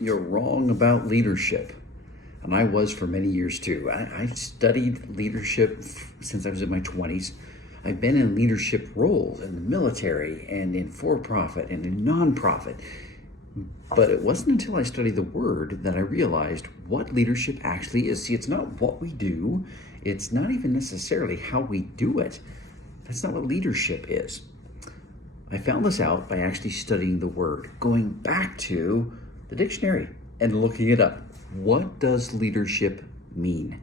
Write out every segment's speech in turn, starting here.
You're wrong about leadership. And I was for many years too. I studied leadership since I was in my 20s. I've been in leadership roles in the military and in for-profit and in nonprofit. But it wasn't until I studied the word that I realized what leadership actually is. See, it's not what we do. It's not even necessarily how we do it. That's not what leadership is. I found this out by actually studying the word, going back to the dictionary and looking it up. What does leadership mean?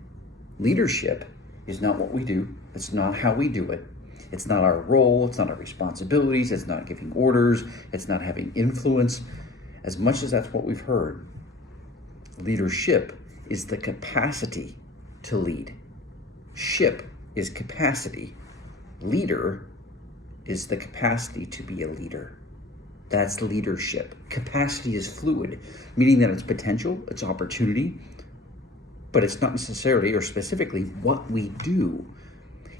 Leadership is not what we do. It's not how we do it. It's not our role. It's not our responsibilities. It's not giving orders. It's not having influence. As much as that's what we've heard, leadership is the capacity to lead. Ship is capacity. Leader is the capacity to be a leader. That's leadership. Capacity is fluid, meaning that it's potential, it's opportunity, but it's not necessarily or specifically what we do.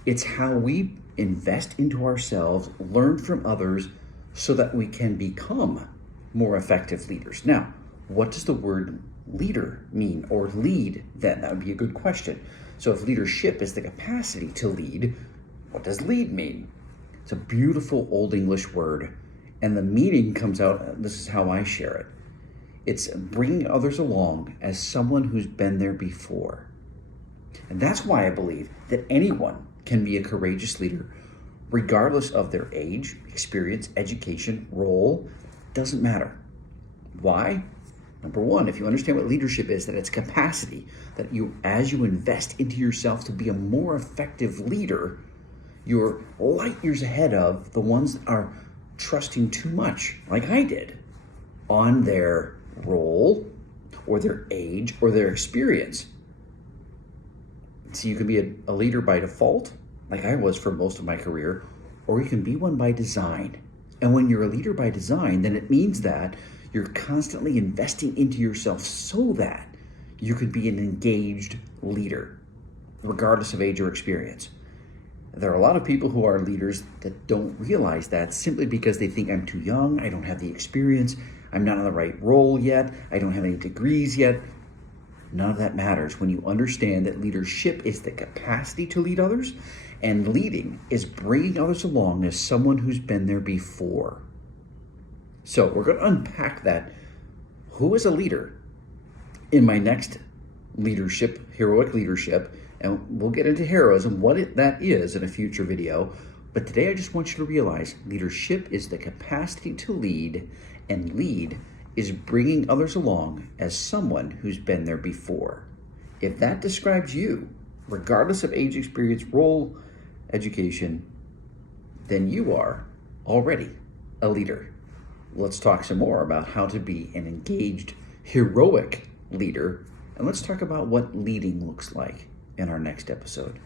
It's how we invest into ourselves, learn from others, so that we can become more effective leaders. Now, what does the word leader mean, or lead then? That would be a good question. So if leadership is the capacity to lead, what does lead mean? It's a beautiful Old English word, and the meaning comes out, this is how I share it. It's bringing others along as someone who's been there before. And that's why I believe that anyone can be a courageous leader, regardless of their age, experience, education, role. Doesn't matter. Why? Number one, if you understand what leadership is, that it's capacity, that you, as you invest into yourself to be a more effective leader, you're light years ahead of the ones that are trusting too much, like I did, on their role or their age or their experience. So you can be a leader by default, like I was for most of my career, or you can be one by design. And when you're a leader by design, then it means that you're constantly investing into yourself so that you can be an engaged leader, regardless of age or experience. There are a lot of people who are leaders that don't realize that simply because they think I'm too young, I don't have the experience, I'm not in the right role yet, I don't have any degrees yet. None of that matters when you understand that leadership is the capacity to lead others, and leading is bringing others along as someone who's been there before. So we're going to unpack that. Who is a leader in my next leadership, heroic leadership, and we'll get into heroism, what that is in a future video. But today I just want you to realize leadership is the capacity to lead, and lead is bringing others along as someone who's been there before. If that describes you, regardless of age, experience, role, education, then you are already a leader. Let's talk some more about how to be an engaged, heroic leader, and let's talk about what leading looks like in our next episode.